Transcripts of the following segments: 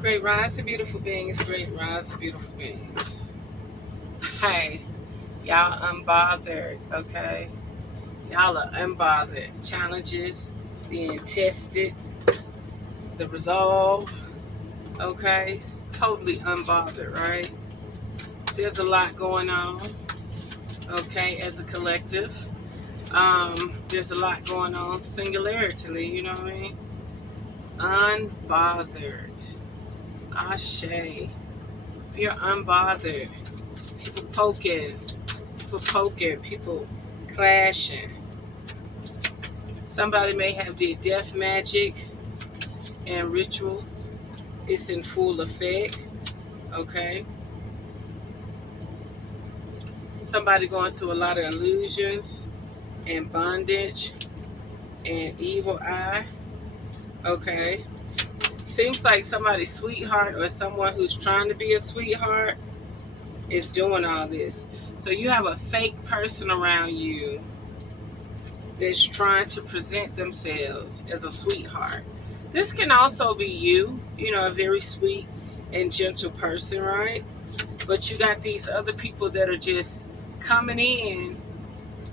Great rise, beautiful beings. Great rise, beautiful beings. Hey, y'all unbothered, okay? Y'all are unbothered. Challenges, being tested, the resolve, okay? It's totally unbothered, right? There's a lot going on, okay, as a collective. There's a lot going on singularly, you know what I mean? Unbothered. Ashe. If you're unbothered, people poking, people clashing. Somebody may have their death magic and rituals. It's in full effect, okay? Somebody going through a lot of illusions and bondage and evil eye, okay? Seems like somebody's sweetheart or someone who's trying to be a sweetheart is doing all this. So you have a fake person around you that's trying to present themselves as a sweetheart. This can also be you, a very sweet and gentle person, right? But you got these other people that are just coming in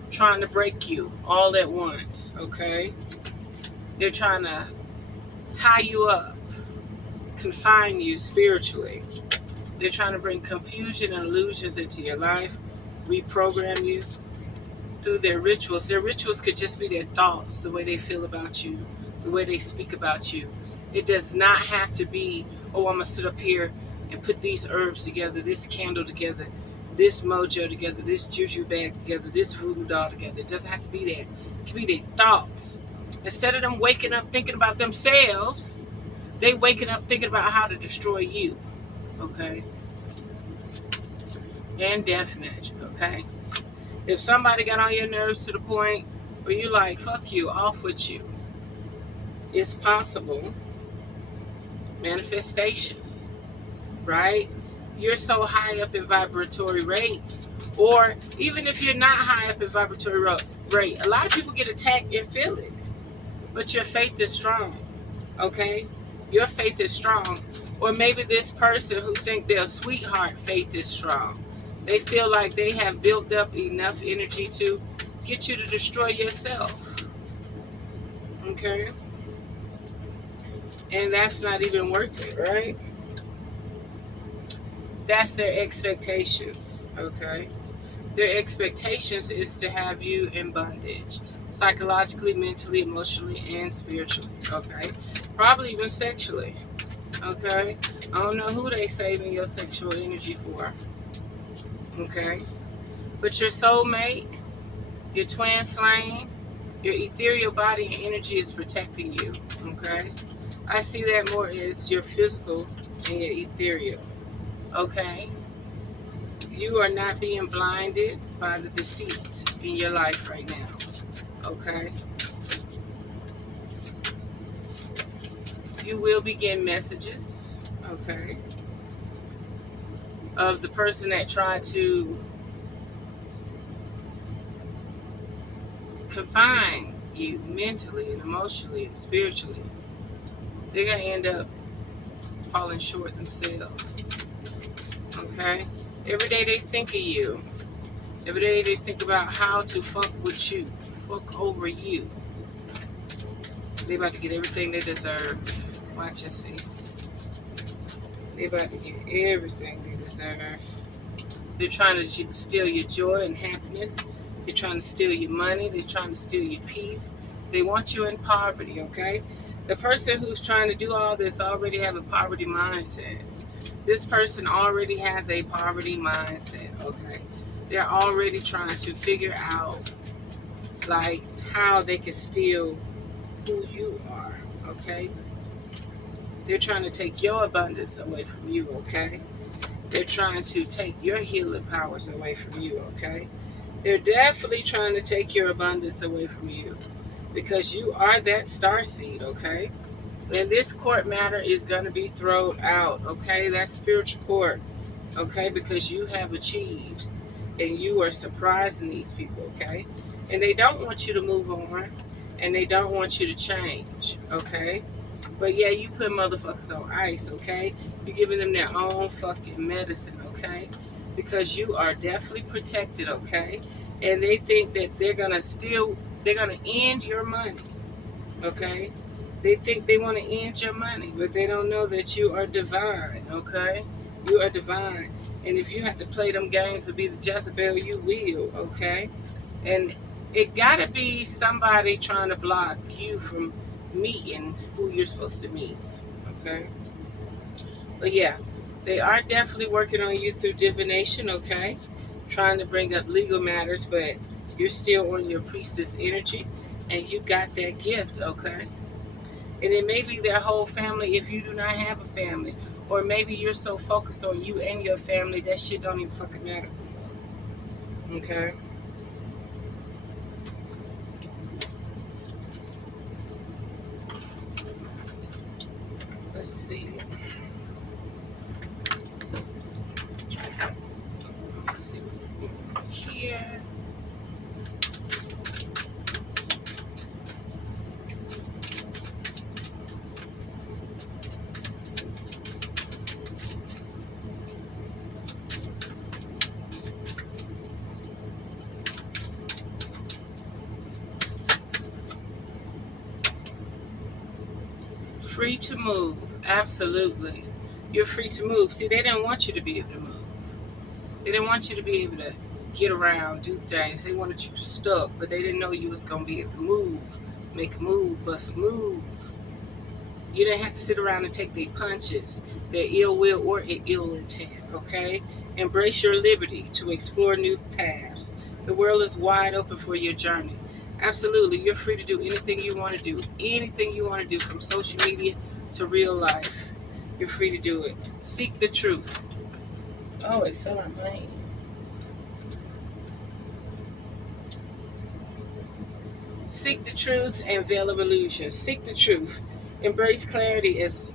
trying to break you all at once, okay? They're trying to tie you up, confine you spiritually. They're trying to bring confusion and illusions into your life, reprogram you through their rituals. Their rituals could just be their thoughts, the way they feel about you, the way they speak about you. It does not have to be, oh, I'm going to sit up here and put these herbs together, this candle together, this mojo together, this juju bag together, this voodoo doll together. It doesn't have to be that. It can be their thoughts. Instead of them waking up thinking about themselves, they waking up thinking about how to destroy you, okay? And death magic, okay? If somebody got on your nerves to the point where you're like, fuck you, off with you, it's possible. Manifestations, right? You're so high up in vibratory rate, or even if you're not high up in vibratory rate, a lot of people get attacked and feel it, but your faith is strong, okay? Your faith is strong. Or maybe this person who think they're a sweetheart, faith is strong. They feel like they have built up enough energy to get you to destroy yourself, okay? And that's not even worth it, right? That's their expectations, okay? Their expectations is to have you in bondage, psychologically, mentally, emotionally, and spiritually, okay? Probably even sexually, okay? I don't know who they saving your sexual energy for, okay? But your soulmate, your twin flame, your ethereal body and energy is protecting you, okay? I see that more as your physical and your ethereal, okay? You are not being blinded by the deceit in your life right now, okay? You will be getting messages, okay, of the person that tried to confine you mentally and emotionally and spiritually. They're going to end up falling short themselves, okay? Every day they think of you. Every day they think about how to fuck with you, fuck over you. They about to get everything they deserve. Watch and see. They about to get everything they deserve. They're trying to steal your joy and happiness. They're trying to steal your money. They're trying to steal your peace. They want you in poverty, okay? The person who's trying to do all this already have a poverty mindset. This person already has a poverty mindset, okay? They're already trying to figure out, like, how they can steal who you are, okay? They're trying to take your abundance away from you, okay? They're trying to take your healing powers away from you, okay? They're definitely trying to take your abundance away from you because you are that star seed, okay? And this court matter is going to be thrown out, okay? That's spiritual court, okay? Because you have achieved and you are surprising these people, okay? And they don't want you to move on and they don't want you to change, okay? But yeah, you put motherfuckers on ice, okay? You're giving them their own fucking medicine, okay? Because you are definitely protected, okay? And they think that they're gonna end your money, okay? They think they want to end your money, but they don't know that you are divine, okay? You are divine. And if you have to play them games to be the Jezebel, you will, okay? And it gotta be somebody trying to block you from meeting who you're supposed to meet, okay? But yeah, they are definitely working on you through divination, okay? Trying to bring up legal matters, but you're still on your priestess energy, and you got that gift, okay? And it may be their whole family if you do not have a family. Or maybe you're so focused on you and your family that shit don't even fucking matter. Okay? Let's see. Let's see what's going on here. Free to move. Absolutely. You're free to move. See, they didn't want you to be able to move. They didn't want you to be able to get around, do things. They wanted you stuck, but they didn't know you was going to be able to move, make a move, bust a move. You didn't have to sit around and take their punches, their ill will or ill intent, okay? Embrace your liberty to explore new paths. The world is wide open for your journey. Absolutely, you're free to do anything you want to do. Anything you want to do, from social media to real life. You're free to do it. Seek the truth. Oh, it fell out my hand. Seek the truth and veil of illusion. Seek the truth. Embrace clarity as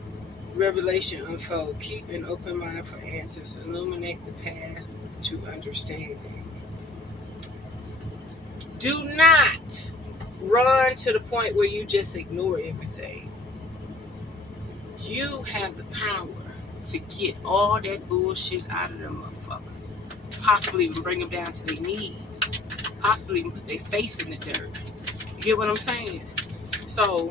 revelation unfold. Keep an open mind for answers. Illuminate the path to understanding. Do not run to the point where you just ignore everything. You have the power to get all that bullshit out of them motherfuckers. Possibly even bring them down to their knees. Possibly even put their face in the dirt. You get what I'm saying? So,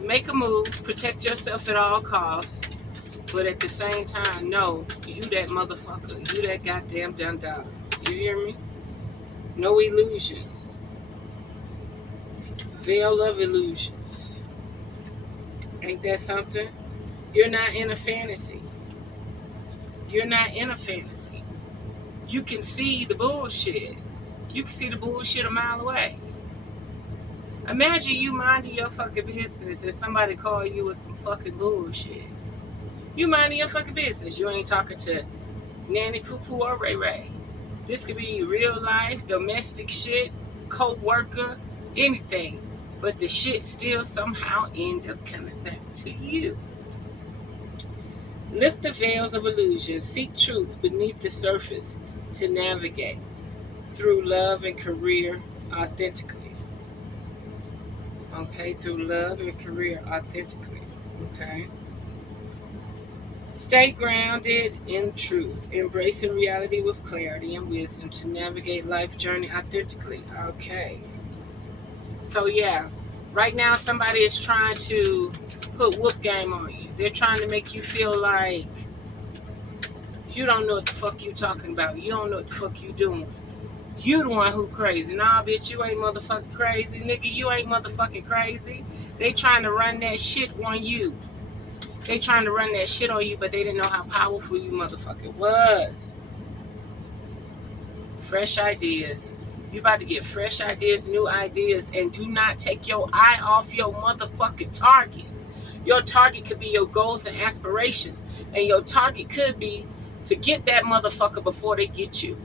make a move. Protect yourself at all costs. But at the same time, no, you that motherfucker. You that goddamn dun-dun. You hear me? No illusions. Veil of illusions. Ain't that something? You're not in a fantasy. You're not in a fantasy. You can see the bullshit. You can see the bullshit a mile away. Imagine you minding your fucking business and somebody call you with some fucking bullshit. You minding your fucking business. You ain't talking to Nanny Poo Poo or Ray Ray. This could be real life, domestic shit, co-worker, anything. But the shit still somehow end up coming back to you. Lift the veils of illusion. Seek truth beneath the surface to navigate through love and career authentically. Okay, through love and career authentically. Okay. Stay grounded in truth, embracing reality with clarity and wisdom to navigate life journey authentically. Okay. So yeah, right now somebody is trying to put whoop game on you. They're trying to make you feel like you don't know what the fuck you talking about. You don't know what the fuck you doing. You the one who crazy. Nah, bitch, you ain't motherfucking crazy. Nigga, you ain't motherfucking crazy. They trying to run that shit on you. They trying to run that shit on you, but they didn't know how powerful you motherfucking was. Fresh ideas. You about to get fresh ideas, new ideas, and do not take your eye off your motherfucking target. Your target could be your goals and aspirations, and your target could be to get that motherfucker before they get you.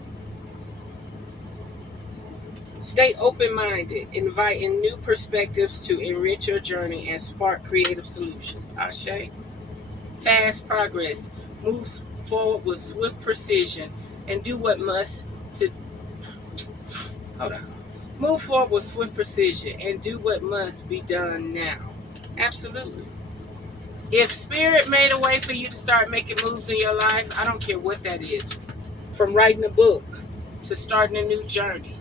Stay open-minded, inviting new perspectives to enrich your journey and spark creative solutions. Ashe. Fast progress. Move forward with swift precision and do what must to... Hold on. Move forward with swift precision and do what must be done now. Absolutely. If spirit made a way for you to start making moves in your life, I don't care what that is. From writing a book to starting a new journey,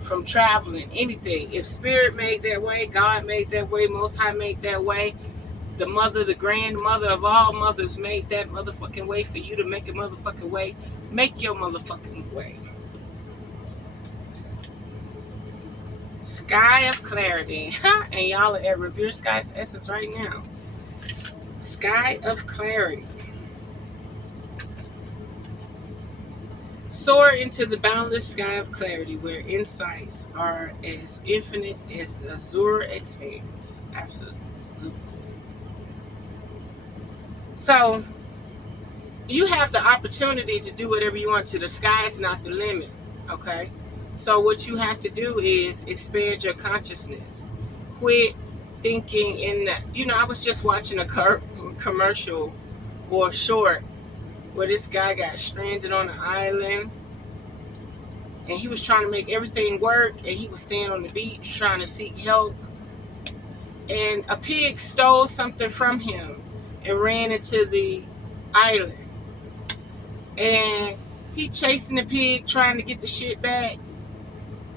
from traveling, anything. If spirit made that way, God made that way, Most High made that way, the mother, the grandmother of all mothers made that motherfucking way for you to make a motherfucking way. Make your motherfucking way. Sky of clarity. And y'all are at RevereSkye'sEssence right now. Sky of clarity. Soar into the boundless sky of clarity where insights are as infinite as the azure expanse. Absolutely. So, you have the opportunity to do whatever you want to. The sky is not the limit, okay? So what you have to do is expand your consciousness. Quit thinking in that. I was just watching a commercial or short where this guy got stranded on an island and he was trying to make everything work, and he was staying on the beach trying to seek help, and a pig stole something from him and ran into the island, and he chasing the pig trying to get the shit back,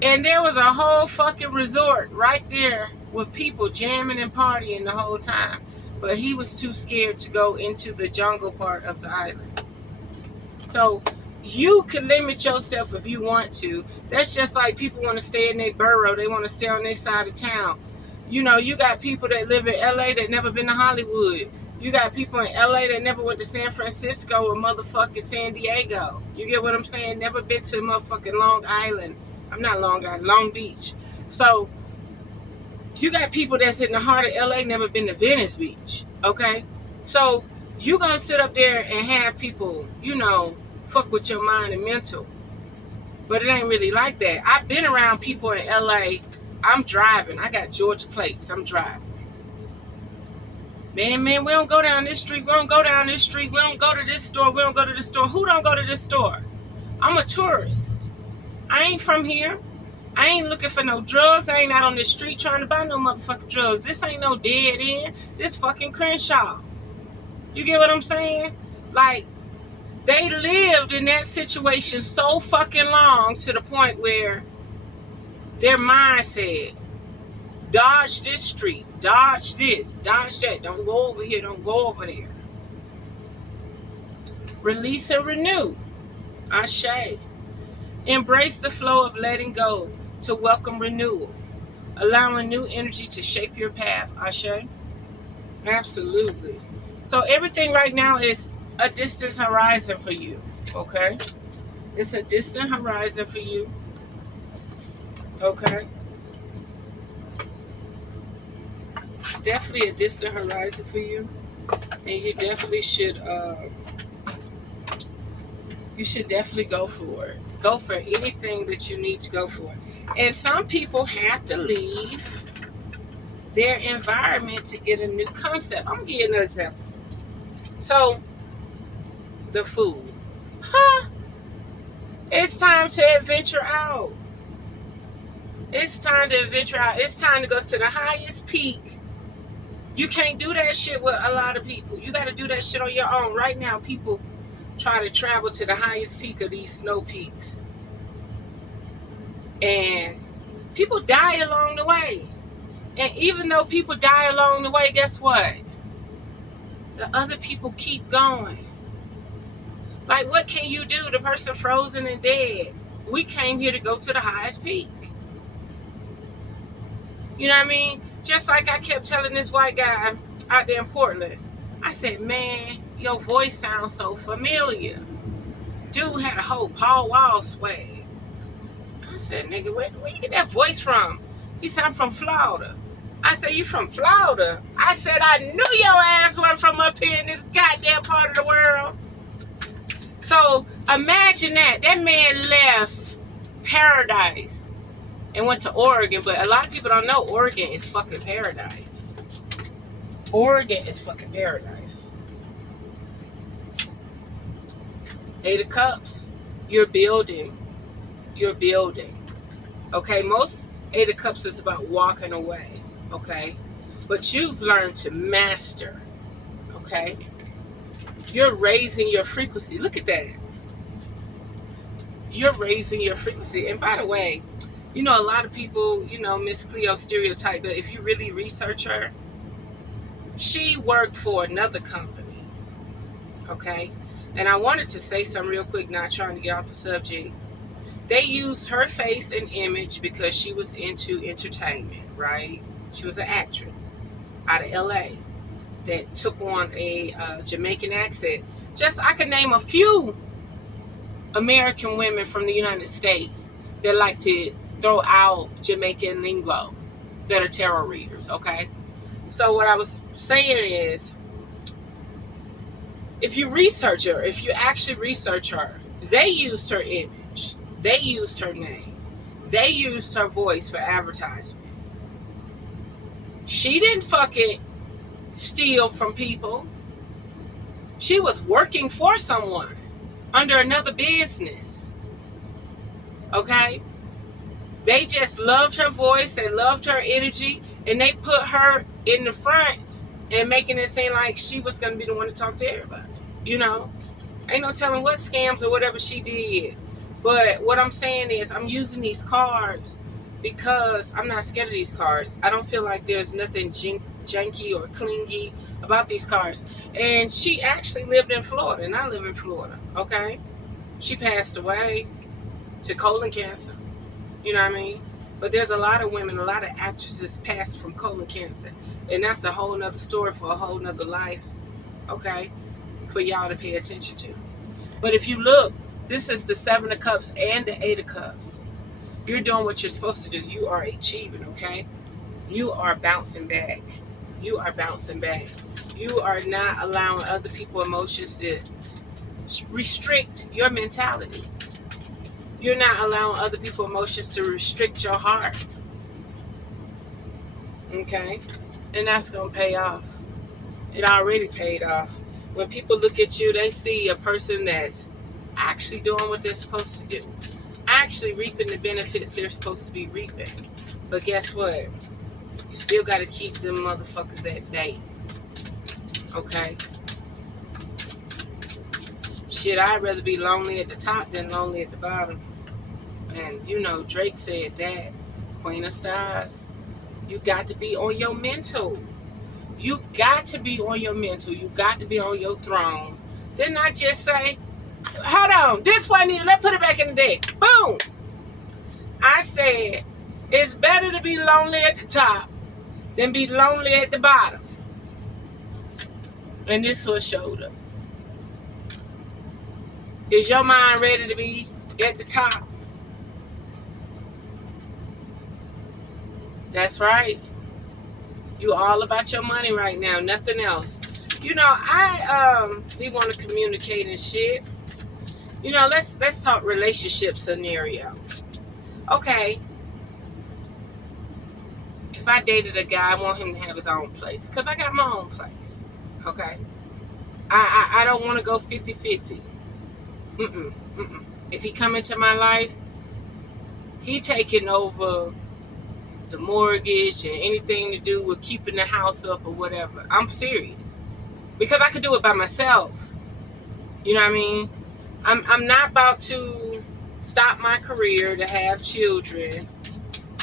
and there was a whole fucking resort right there with people jamming and partying the whole time, but he was too scared to go into the jungle part of the island. So you can limit yourself if you want to. That's just like people want to stay in their borough. They want to stay on their side of town. You got people that live in LA that never been to Hollywood. You got people in LA that never went to San Francisco or motherfucking San Diego. You get what I'm saying? Never been to motherfucking Long Island. I'm not Long Island, Long Beach. So you got people that's in the heart of LA never been to Venice Beach. Okay? So you gonna sit up there and have people, fuck with your mind and mental. But it ain't really like that. I've been around people in LA. I'm driving. I got Georgia plates. I'm driving. Man, we don't go down this street. We don't go down this street. We don't go to this store. We don't go to this store. Who don't go to this store? I'm a tourist. I ain't from here. I ain't looking for no drugs. I ain't out on the street trying to buy no motherfucking drugs. This ain't no dead end. This fucking Crenshaw. You get what I'm saying? Like, they lived in that situation so fucking long to the point where their mind said, dodge this street, dodge this, dodge that. Don't go over here, don't go over there. Release and renew. Ashe. Embrace the flow of letting go to welcome renewal. Allowing new energy to shape your path. Ashe. Absolutely. So everything right now is a distant horizon for you. Okay? It's a distant horizon for you. Okay? It's definitely a distant horizon for you. And you definitely should definitely go for it. Go for anything that you need to go for. And some people have to leave their environment to get a new concept. I'm going to give you an example. So, the food. It's time to adventure out. It's time to adventure out. It's time to go to the highest peak. You can't do that shit with a lot of people. You got to do that shit on your own. Right now, people try to travel to the highest peak of these snow peaks. And people die along the way. And even though people die along the way, guess what? The other people keep going. Like, what can you do? The person frozen and dead. We came here to go to the highest peak. You know what I mean? Just like I kept telling this white guy out there in Portland. I said, man, your voice sounds so familiar. Dude had a whole Paul Wall swag. I said, nigga, where you get that voice from? He said, I'm from Florida. I said, you from Florida? I said, I knew your ass wasn't from up here in this goddamn part of the world. So imagine that. That man left paradise and went to Oregon. But a lot of people don't know Oregon is fucking paradise. Oregon is fucking paradise. 8 of Cups. You're building. You're building. Okay, most 8 of Cups is about walking away. Okay? but you've learned to master, okay? You're raising your frequency. Look at that. You're raising your frequency. And by the way, you know, a lot of people, you know, Miss Cleo stereotype, but if you really research her, she worked for another company, okay? And I wanted to say something real quick, not trying to get off the subject. They used her face and image because she was into entertainment, right? She was an actress out of LA that took on a Jamaican accent. Just, I could name a few American women from the United States that like to throw out Jamaican lingo that are tarot readers, okay? So what I was saying is, if you research her, if you actually research her, they used her image. They used her name. They used her voice for advertisement. She didn't fucking steal from people. She was working for someone under another business. Okay? They just loved her voice. They loved her energy. And they put her in the front and making it seem like she was going to be the one to talk to everybody. You know? Ain't no telling what scams or whatever she did. But what I'm saying is, I'm using these cards because I'm not scared of these cards. I don't feel like there's nothing janky or clingy about these cards. And she actually lived in Florida, and I live in Florida, okay? She passed away to colon cancer. You know what I mean? But there's a lot of women, a lot of actresses passed from colon cancer. And that's a whole nother story for a whole nother life, okay? For y'all to pay attention to. But if you look, this is the 7 of Cups and the 8 of Cups. You're doing what you're supposed to do. You are achieving, okay? You are bouncing back. You are bouncing back. You are not allowing other people's emotions to restrict your mentality. You're not allowing other people's emotions to restrict your heart. Okay? And that's going to pay off. It already paid off. When people look at you, they see a person that's actually doing what they're supposed to do. Actually reaping the benefits they're supposed to be reaping. But guess what? You still got to keep them motherfuckers at bay. Okay? Shit, I'd rather be lonely at the top than lonely at the bottom. And, you know, Drake said that. Queen of Stars. You got to be on your mental. You got to be on your mental. You got to be on your throne. Didn't I just say, hold on, this one here, let's put it back in the deck. Boom. I said, it's better to be lonely at the top than be lonely at the bottom. And this one showed up. Is your mind ready to be at the top? That's right. You all about your money right now, nothing else. You know, we want to communicate and shit. You know, let's talk relationship scenario. Okay. If I dated a guy, I want him to have his own place. Because I got my own place. Okay? I don't want to go 50-50. If he come into my life, he taking over the mortgage and anything to do with keeping the house up or whatever. I'm serious. Because I could do it by myself. You know what I mean? I'm not about to stop my career to have children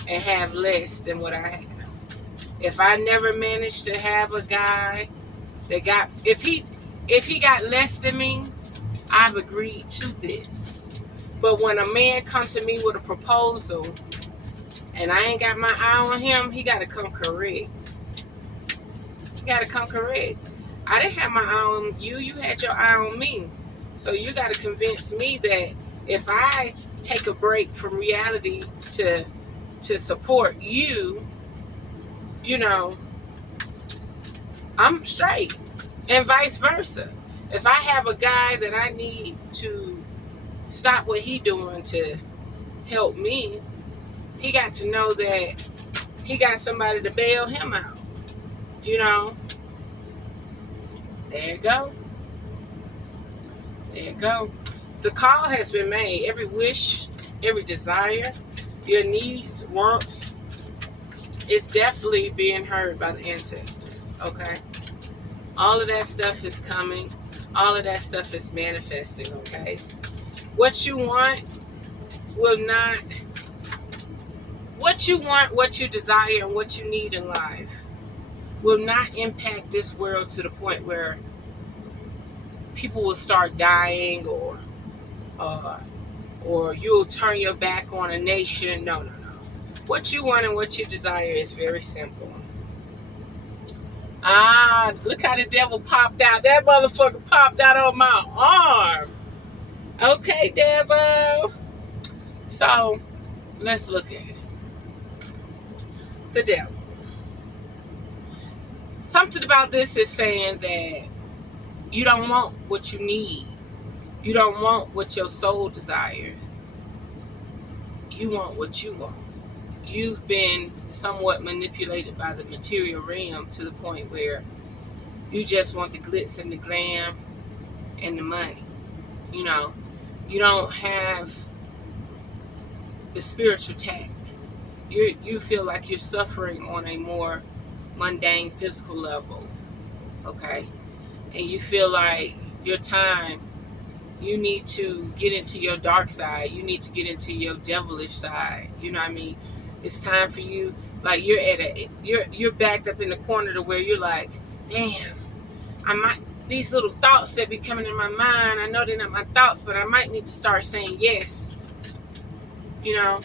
and have less than what I have. If I never managed to have a guy that got, if he got less than me, I've agreed to this. But when a man comes to me with a proposal and I ain't got my eye on him, he got to come correct. He got to come correct. I didn't have my eye on you. You had your eye on me. So you got to convince me that if I take a break from reality to support you, you know, I'm straight. And vice versa. If I have a guy that I need to stop what he doing to help me, he got to know that he got somebody to bail him out. You know? There you go. There you go. The call has been made. Every wish, every desire, your needs, wants, It's definitely being heard by the ancestors, okay? All of that stuff is coming. All of that stuff is manifesting, okay? What you want will not... What you want, what you desire, and what you need in life will not impact this world to the point where people will start dying or you'll turn your back on a nation. No, no, no. What you want and what you desire is very simple. Ah, look how the devil popped out. That motherfucker popped out on my arm. Okay, devil. So, let's look at it. The devil. Something about this is saying that you don't want what you need. You don't want what your soul desires. You want what you want. You've been somewhat manipulated by the material realm to the point where you just want the glitz and the glam and the money. You know, you don't have the spiritual tact. You feel like you're suffering on a more mundane physical level, okay? And you feel like your time, you need to get into your dark side. You need to get into your devilish side. You know what I mean? It's time for you, like you're backed up in the corner to where you're like, damn, these little thoughts that be coming in my mind, I know they're not my thoughts, but I might need to start saying yes. You know?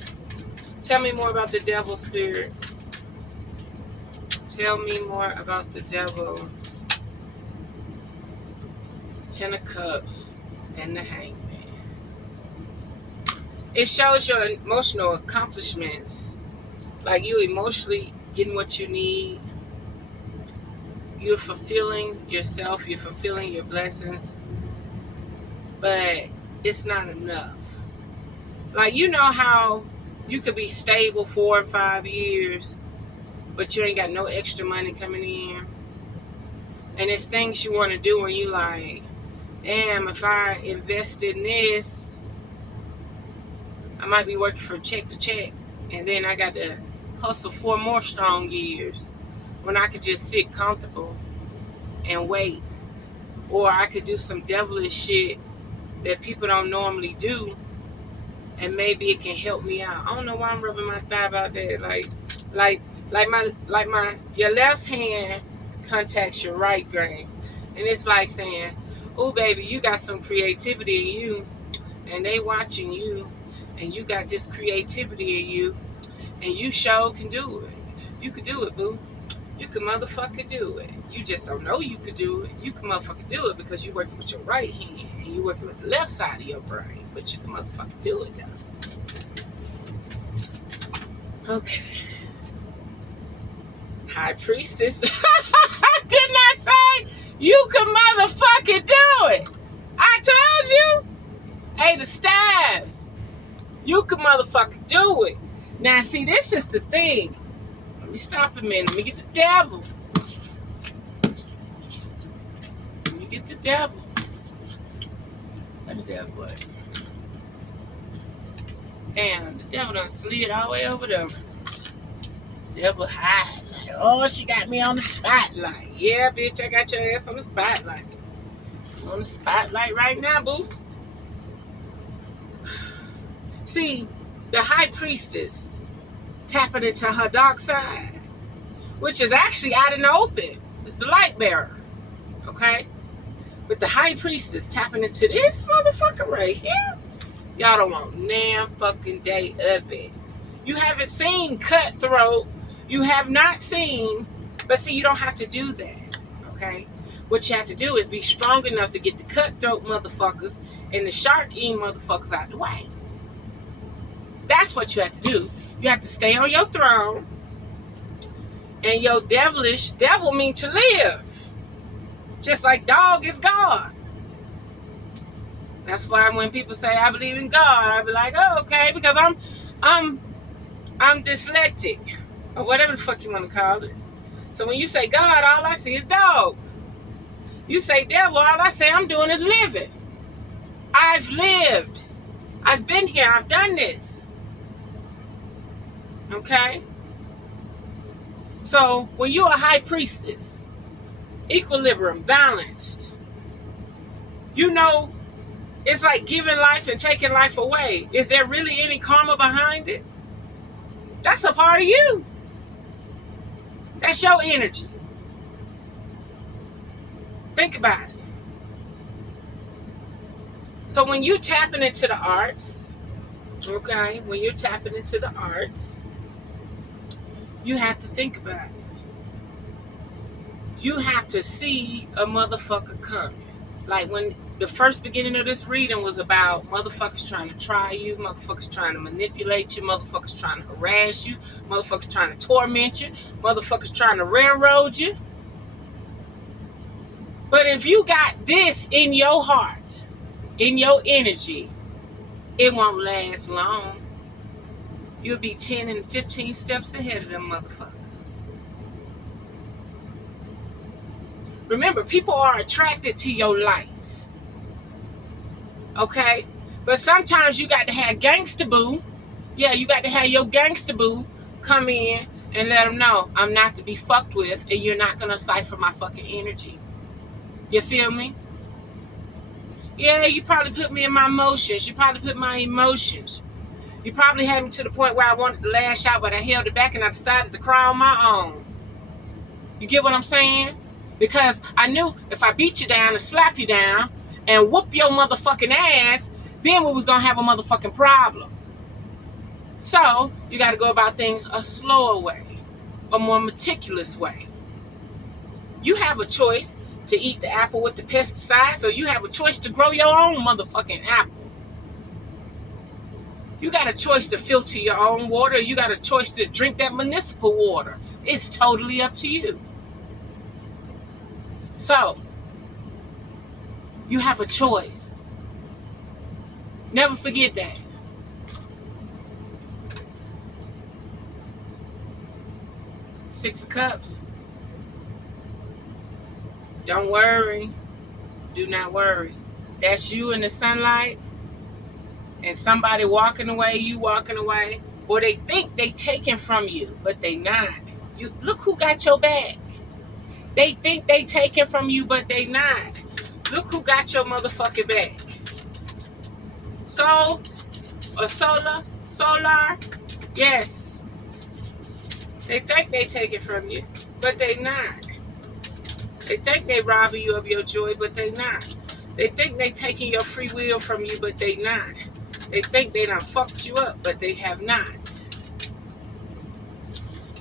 Tell me more about the devil, spirit. Tell me more about the devil. Ten of Cups and the Hangman. It shows your emotional accomplishments. Like you emotionally getting what you need. You're fulfilling yourself. You're fulfilling your blessings. But it's not enough. Like, you know how you could be stable 4 or 5 years, but you ain't got no extra money coming in. And it's things you want to do and you like, damn, if I invest in this, I might be working from check to check. And then I got to hustle 4 more strong years when I could just sit comfortable and wait. Or I could do some devilish shit that people don't normally do, and maybe it can help me out. I don't know why I'm rubbing my thigh about that. Your left hand contacts your right brain. And it's like saying, oh baby, you got some creativity in you, and they watching you, and you got this creativity in you, and you sure can do it. You could do it, boo. You could motherfucker do it. You just don't know you could do it. You can motherfucker do it because you're working with your right hand and you're working with the left side of your brain. But you can motherfucker do it, though. Okay. High Priestess. Didn't I say you can motherfucker do it? I told you. Hey, the staves. You can motherfucker do it. Now, see, this is the thing. Let me stop a minute. Let me get the devil. Let me get the devil. Where the devil at? Damn, the devil done slid all the way over there. The devil hide. Like, oh, she got me on the spotlight. Yeah, bitch, I got your ass on the spotlight. I'm on the spotlight right now, boo. See, the High Priestess tapping into her dark side, which is actually out in the open. It's the light bearer, okay? But the High Priestess tapping into this motherfucker right here, y'all don't want damn fucking day of it. You haven't seen Cutthroat. You have not seen, but see, you don't have to do that, okay? What you have to do is be strong enough to get the Cutthroat motherfuckers and the Shark E motherfuckers out the way. That's what you have to do. You have to stay on your throne. And your devil mean to live. Just like dog is God. That's why when people say I believe in God, I be like, oh, okay, because I'm dyslexic. Or whatever the fuck you want to call it. So when you say God, all I see is dog. You say devil, all I say I'm doing is living. I've lived. I've been here. I've done this. Okay? So when you're a high priestess, equilibrium, balanced, you know, it's like giving life and taking life away. Is there really any karma behind it? That's a part of you. That's your energy. Think about it. So when you're tapping into the arts, okay, when you're tapping into the arts, you have to think about it. You have to see a motherfucker coming. Like when the first beginning of this reading was about motherfuckers trying to try you, motherfuckers trying to manipulate you, motherfuckers trying to harass you, motherfuckers trying to torment you, motherfuckers trying to railroad you. But if you got this in your heart, in your energy, it won't last long. You'll be 10 and 15 steps ahead of them motherfuckers. Remember, people are attracted to your light. Okay? But sometimes you got to have gangsta boo. Yeah, you got to have your gangsta boo come in and let them know I'm not to be fucked with and you're not going to cipher my fucking energy. You feel me? Yeah, you probably put me in my emotions. You probably put my emotions. You probably had me to the point where I wanted to lash out, but I held it back and I decided to cry on my own. You get what I'm saying? Because I knew if I beat you down and slap you down and whoop your motherfucking ass, then we was going to have a motherfucking problem. So, you got to go about things a slower way, a more meticulous way. You have a choice to eat the apple with the pesticides, or you have a choice to grow your own motherfucking apple. You got a choice to filter your own water, or you got a choice to drink that municipal water. It's totally up to you. So, you have a choice. Never forget that. Six of Cups. Don't worry. Do not worry. That's you in the sunlight and somebody walking away, you walking away, or they think they taking from you, but they not. You look who got your back. They think they taking from you, but they not. Look who got your motherfucking back. So, or solar, yes. They think they taking from you, but they not. They think they robbing you of your joy, but they not. They think they taking your free will from you, but they not. They think they done fucked you up, but they have not.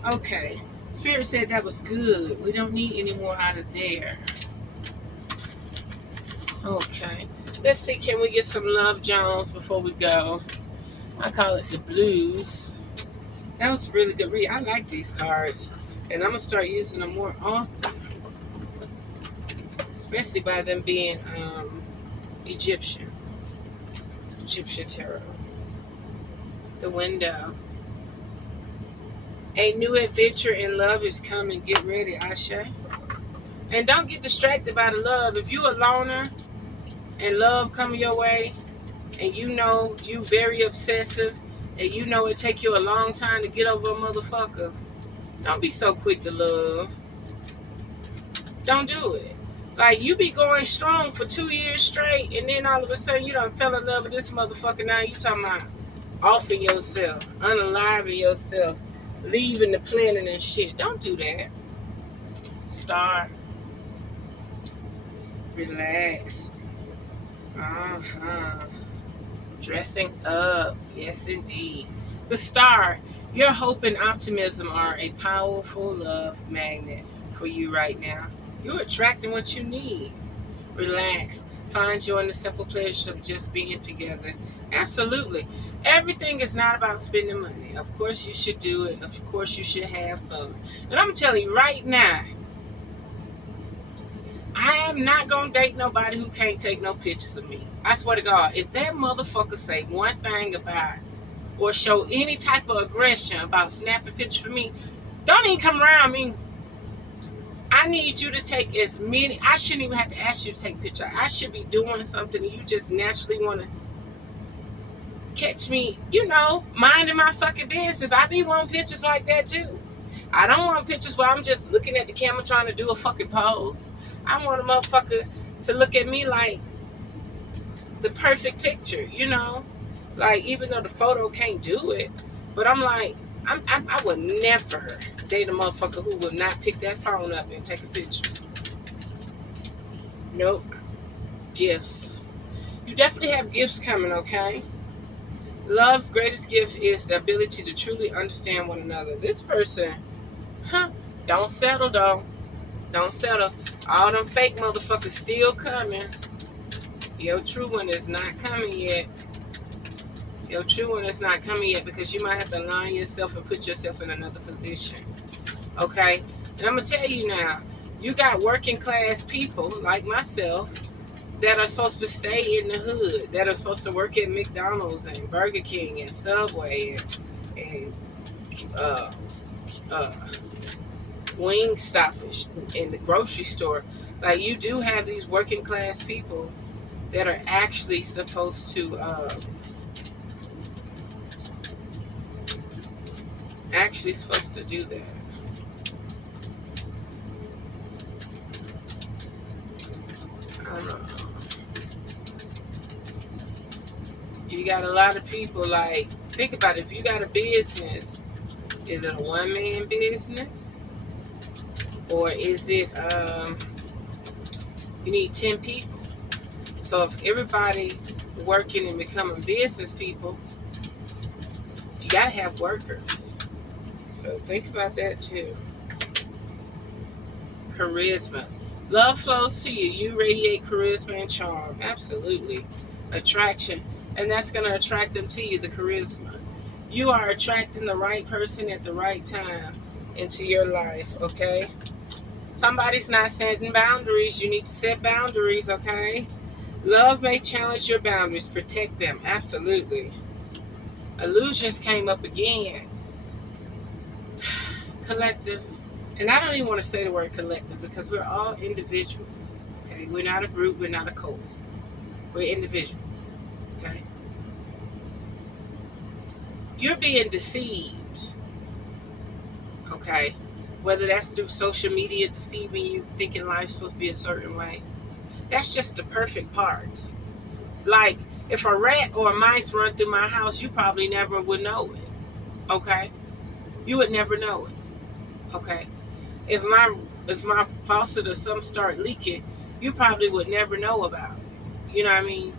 Okay. Spirit said that was good. We don't need any more out of there. Okay. Let's see, can we get some Love Jones before we go? I call it the blues. That was a really good read. I like these cards. And I'm going to start using them more often. Especially by them being Egyptian tarot. The window. A new adventure in love is coming. Get ready, Ashe. And don't get distracted by the love. If you a loner and love coming your way, and you know you very obsessive, and you know it take you a long time to get over a motherfucker, don't be so quick to love. Don't do it. Like, you be going strong for 2 years straight, and then all of a sudden you done fell in love with this motherfucker. Now you talking about offing yourself, unaliving yourself, leaving the planet and shit. Don't do that. Star. Relax. Dressing up. Yes, indeed. The Star. Your hope and optimism are a powerful love magnet for you right now. You're attracting what you need. Relax. Find joy in the simple pleasure of just being together. Absolutely. Everything is not about spending money. Of course you should do it. Of course you should have fun. And I'm telling you right now, I am not going to date nobody who can't take no pictures of me. I swear to God, if that motherfucker say one thing about or show any type of aggression about snapping pictures for me, don't even come around me. I need you to take as many. I shouldn't even have to ask you to take pictures. I should be doing something and you just naturally want to catch me, you know, minding my fucking business. I be wanting pictures like that too. I don't want pictures where I'm just looking at the camera trying to do a fucking pose. I want a motherfucker to look at me like the perfect picture, you know? Like, even though the photo can't do it, but I'm like, I would never date a motherfucker who will not pick that phone up and take a picture. Nope. Gifts. You definitely have gifts coming, okay? Love's greatest gift is the ability to truly understand one another. This person, don't settle though. Don't settle. All them fake motherfuckers still coming. Your true one is not coming yet. Your true one is not coming yet because you might have to align yourself and put yourself in another position. Okay? And I'm going to tell you now, you got working class people like myself that are supposed to stay in the hood, that are supposed to work at McDonald's and Burger King and Subway and wing stoppage in the grocery store. Like, you do have these working class people that are actually supposed to do that. I don't know. You got a lot of people, like, think about it. If you got a business, is it a one-man business? Or is it, you need 10 people? So if everybody working and becoming business people, you got to have workers. So think about that too. Charisma. Love flows to you. You radiate charisma and charm. Absolutely. Attraction. And that's going to attract them to you, the charisma. You are attracting the right person at the right time into your life, okay? Somebody's not setting boundaries. You need to set boundaries, okay? Love may challenge your boundaries. Protect them. Absolutely. Illusions came up again. Collective. And I don't even want to say the word collective because we're all individuals, okay? We're not a group. We're not a cult. We're individuals. Okay? You're being deceived. Okay? Whether that's through social media deceiving you, thinking life's supposed to be a certain way. That's just the perfect parts. Like, if a rat or a mice run through my house, you probably never would know it. Okay? You would never know it. Okay? If my faucet or something start leaking, you probably would never know about it. You know what I mean?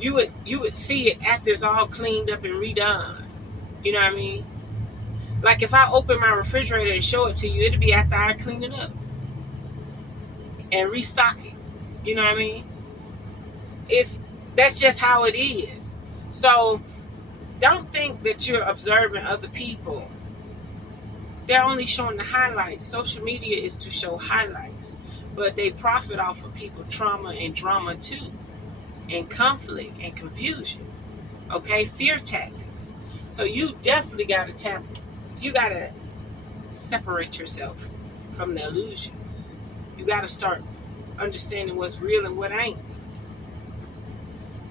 You would see it after it's all cleaned up and redone. You know what I mean? Like, if I open my refrigerator and show it to you, it'll be after I clean it up and restock it. You know what I mean? That's just how it is. So don't think that you're observing other people. They're only showing the highlights. Social media is to show highlights, but they profit off of people trauma and drama too, and conflict and confusion. Okay, fear tactics. So you definitely got to you got to separate yourself from the illusions. You got to start understanding what's real and what ain't.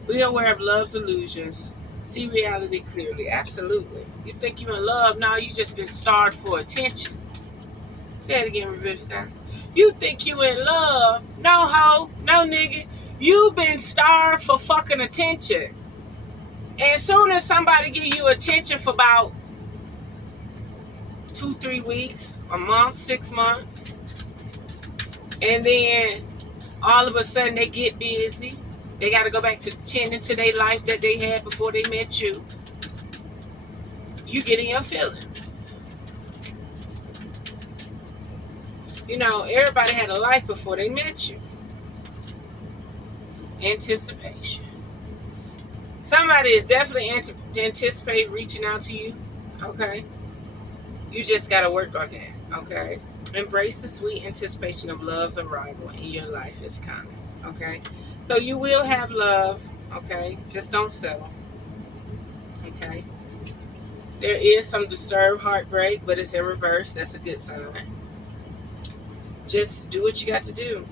Be aware of love's illusions. See reality clearly. Absolutely. You think you're in love? No, you just been starved for attention. Say it again, RevereSky. You think you in love? No, ho. No, nigga. You've been starved for fucking attention. And as soon as somebody give you attention for about 2-3 weeks, a month, 6 months, and then all of a sudden they get busy. They got to go back to tending to their life that they had before they met you. You get in your feelings. You know, everybody had a life before they met you. Anticipation. Somebody is definitely anticipating reaching out to you. Okay? You just got to work on that. Okay? Embrace the sweet anticipation of love's arrival in your life is coming. Okay? So you will have love. Okay? Just don't settle. Okay? There is some disturbed heartbreak, but it's in reverse. That's a good sign. Just do what you got to do.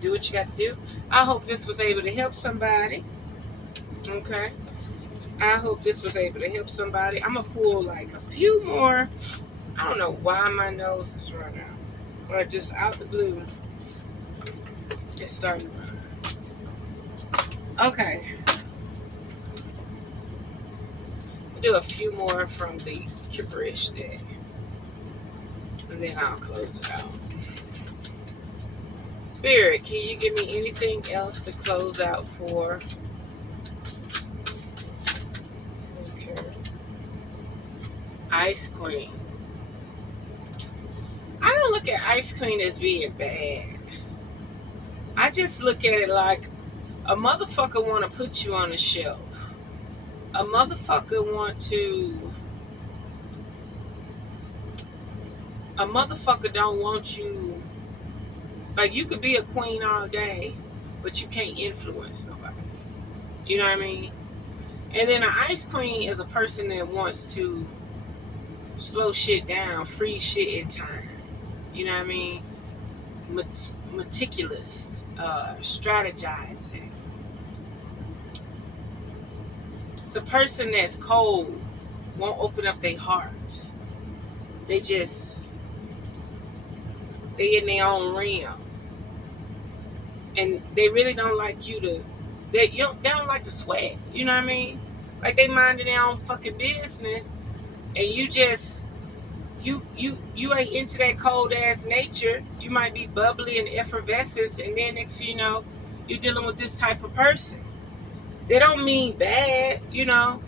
Do what you got to do. I hope this was able to help somebody. Okay? I hope this was able to help somebody. I'm going to pull like a few more. I don't know why my nose is running. Or just out the blue, it's starting to run. Okay. We'll do a few more from the gibberish day. And then I'll close it out. Spirit, can you give me anything else to close out for? Okay. Ice Queen. I don't look at Ice Queen as being bad. I just look at it like a motherfucker want to put you on a shelf. A motherfucker don't want you. Like, you could be a queen all day, but you can't influence nobody. You know what I mean? And then an ice queen is a person that wants to slow shit down, freeze shit in time. You know what I mean? Meticulous, strategizing. It's a person that's cold, won't open up their hearts. They in their own realm. And they really don't like you to, they don't like to sweat. You know what I mean? Like, they minding their own fucking business, and you ain't into that cold ass nature. You might be bubbly and effervescent, and then next thing you know, you're dealing with this type of person. They don't mean bad, you know.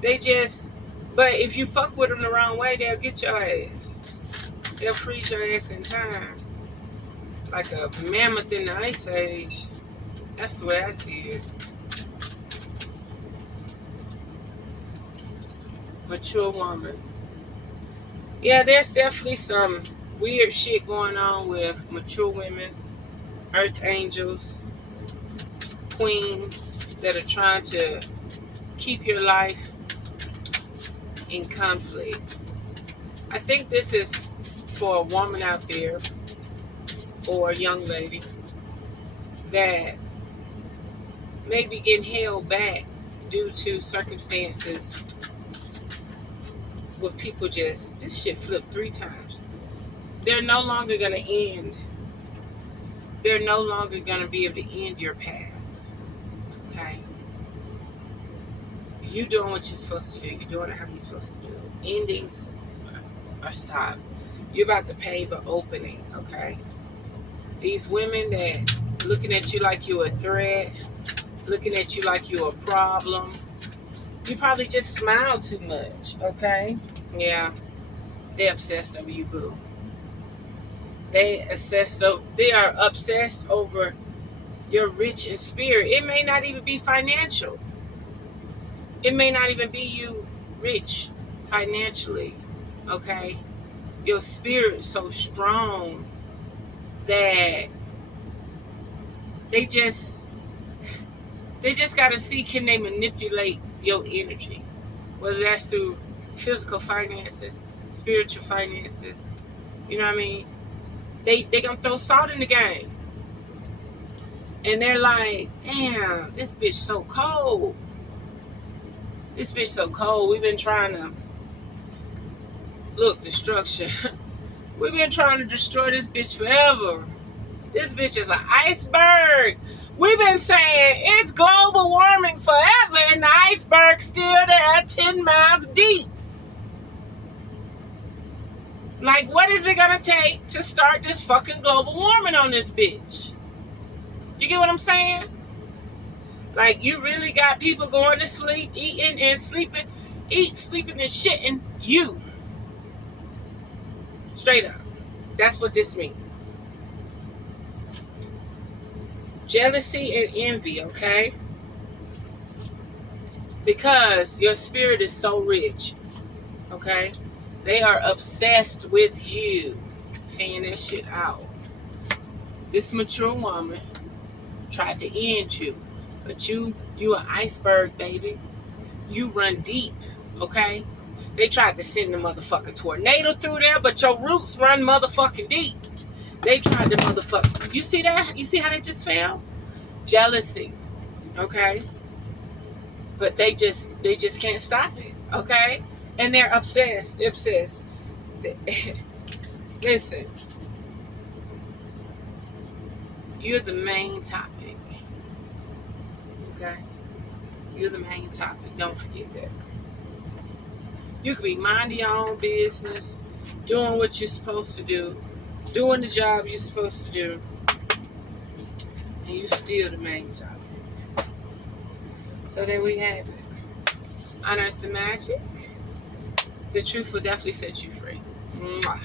But if you fuck with them the wrong way, they'll get your ass. They'll freeze your ass in time. Like a mammoth in the Ice Age. That's the way I see it. Mature woman. Yeah, there's definitely some weird shit going on with mature women, earth angels, queens that are trying to keep your life in conflict. I think this is for a woman out there or a young lady that may be getting held back due to circumstances with people this shit flipped 3 times. They're no longer going to end. They're no longer going to be able to end your path. Okay? You doing what you're supposed to do. You're doing it how you're supposed to do it. Endings are stopped. You're about to pave an opening. Okay? These women that looking at you like you're a threat, looking at you like you're a problem, you probably just smile too much, okay? Yeah, they're obsessed over you, boo. They are obsessed over your rich in spirit. It may not even be financial. It may not even be you rich financially, okay? Your spirit is so strong that they just got to see, can they manipulate your energy, whether that's through physical finances, spiritual finances. You know what I mean? They gonna throw salt in the game, and they're like, damn, this bitch so cold. This bitch so cold. We've been trying to destruction. We've been trying to destroy this bitch forever. This bitch is an iceberg. We've been saying it's global warming forever, and the iceberg's still there 10 miles deep. Like, what is it going to take to start this fucking global warming on this bitch? You get what I'm saying? Like, you really got people going to sleep, eating and sleeping, sleeping and shitting you. Straight up. That's what this means. Jealousy and envy, okay? Because your spirit is so rich, okay? They are obsessed with you. Figuring that shit out. This mature woman tried to end you, but you an iceberg, baby. You run deep, okay? They tried to send the motherfucking tornado through there, but your roots run motherfucking deep. They tried to motherfucker. You see that? You see how they just fell? Jealousy, okay? But they just can't stop it, okay? And they're obsessed. They're obsessed. Listen, you're the main topic. Okay? You're the main topic. Don't forget that. You could be minding your own business, doing what you're supposed to do, doing the job you're supposed to do, and you're still the main topic. So there we have it. Unearth the magic. The truth will definitely set you free. Mwah.